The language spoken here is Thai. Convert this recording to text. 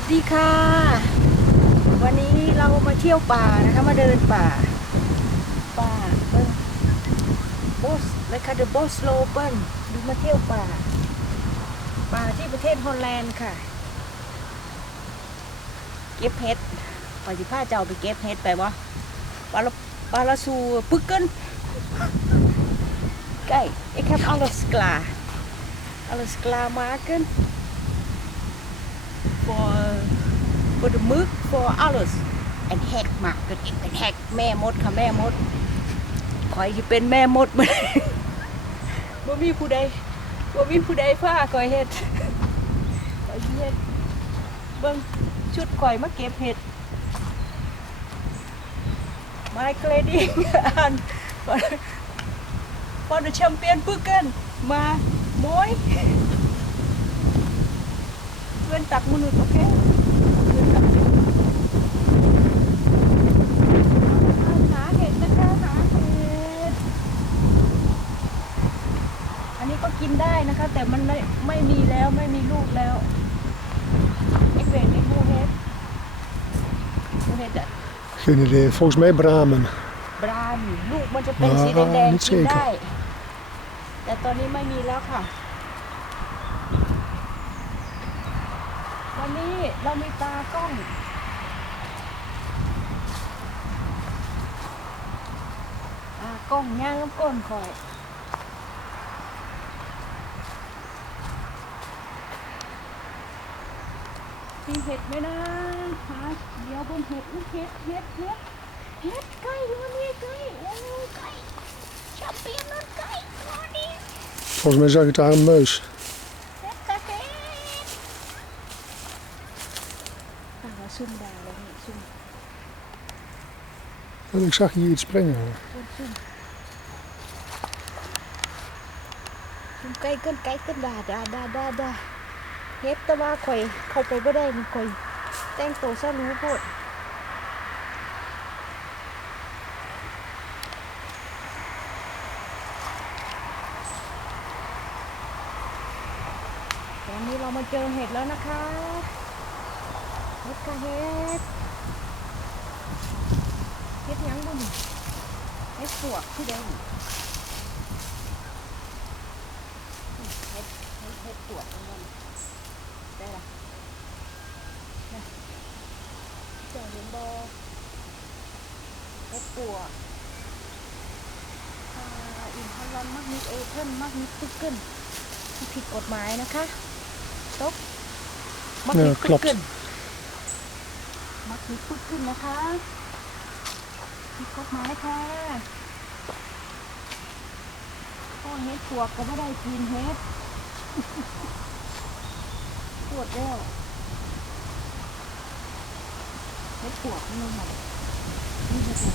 วัสดีค่ะ วันนี้เรามาเที่ยวป่านะคะมาเดินป่า ป่าเบิ้งบอสเลยค่ะเดอะบอสโลเปิลดูมาเที่ยวป่า ป่าที่ประเทศฮอลแลนด์ค่ะ เก็บเห็ดปฏิภาเจ้าไปเก็บเห็ดไปวะปลาลปลาละสูปึกเกินใกล้ ik heb alles klaar alles klaar voor de mug voor alles en hek maken ik ben hek แม่มดค่ะแม่มดคอยจะเป็นแม่มดมันบ่มีผู้ใดบ่มีผู้ใดพาคอยเฮ็ดคอยเฮ็ดเบิ่งชุดคอยมาเก็บเห็ด My Glading and for, for the champion ปึกเกินมาโมยเพื่อนตักมนุษย์โอเค หาเห็ดนะคะหาเห็ดอันนี้ก็กินได้นะคะ แต่มันไม่ไม่มีแล้วไม่มีลูกแล้วเอ็กเวกเอ็กโมเฮดโมเฮดอะ Geen idee. Volgens mij bramen. บรานลูกมันจะเป็นสีอ่าแดงไม่ใช่กินครับ ได้ แต่ตอนนี้ไม่มีแล้วค่ะ นนี้เรามีตากล้องตากล้องย่างกับก้นคอยมีเห็ดไหมนะหาเดี๋ยวบนเห็ดอุ๊ยเห็ดเห็ดเห็ดเห็ดไก่วันนี้ไก่โอ้ไก่แชมเปียนนั่นไก่วันนี้ Volgens mij zag ik daar een muis. เห็ดกระเห็ด ตาซุ่มดาเลยนี่ซุ่ม En ik zag hier iets springen. ซุ่มซุ่มซุ่มไก่เกินไก่เกินดาดาดาดาดาเฮ็ดแต่ว่าข่อยเข้าไปบ่ได้นี่ข่อยแต่งตัวซะรู้โพดวันนี้เรามาเจอเห็ดแล้วนะคะ เห็ดกะเห็ดเห็ดหยังบุญเห็ดปวกที่เดิมเห็ดเห็ดเห็ดปวกตรงนั้นได้ละนะเจอเห็นบอเห็ดปวกอ่าอินทรันมักมิดเอเทิลมักมิดตึกเกินที่ผิดกฎหมายนะคะตกมักมิด Ja, ตึก klopt. เกิน มักมิดตึกเกินนะคะผิดกฎหมายค่ะพ่อเฮ็ดปวกก็ไม่ได้กินเฮ็ดปวดแล้วเฮ็ดปวกนี่มันนี่จะเป็น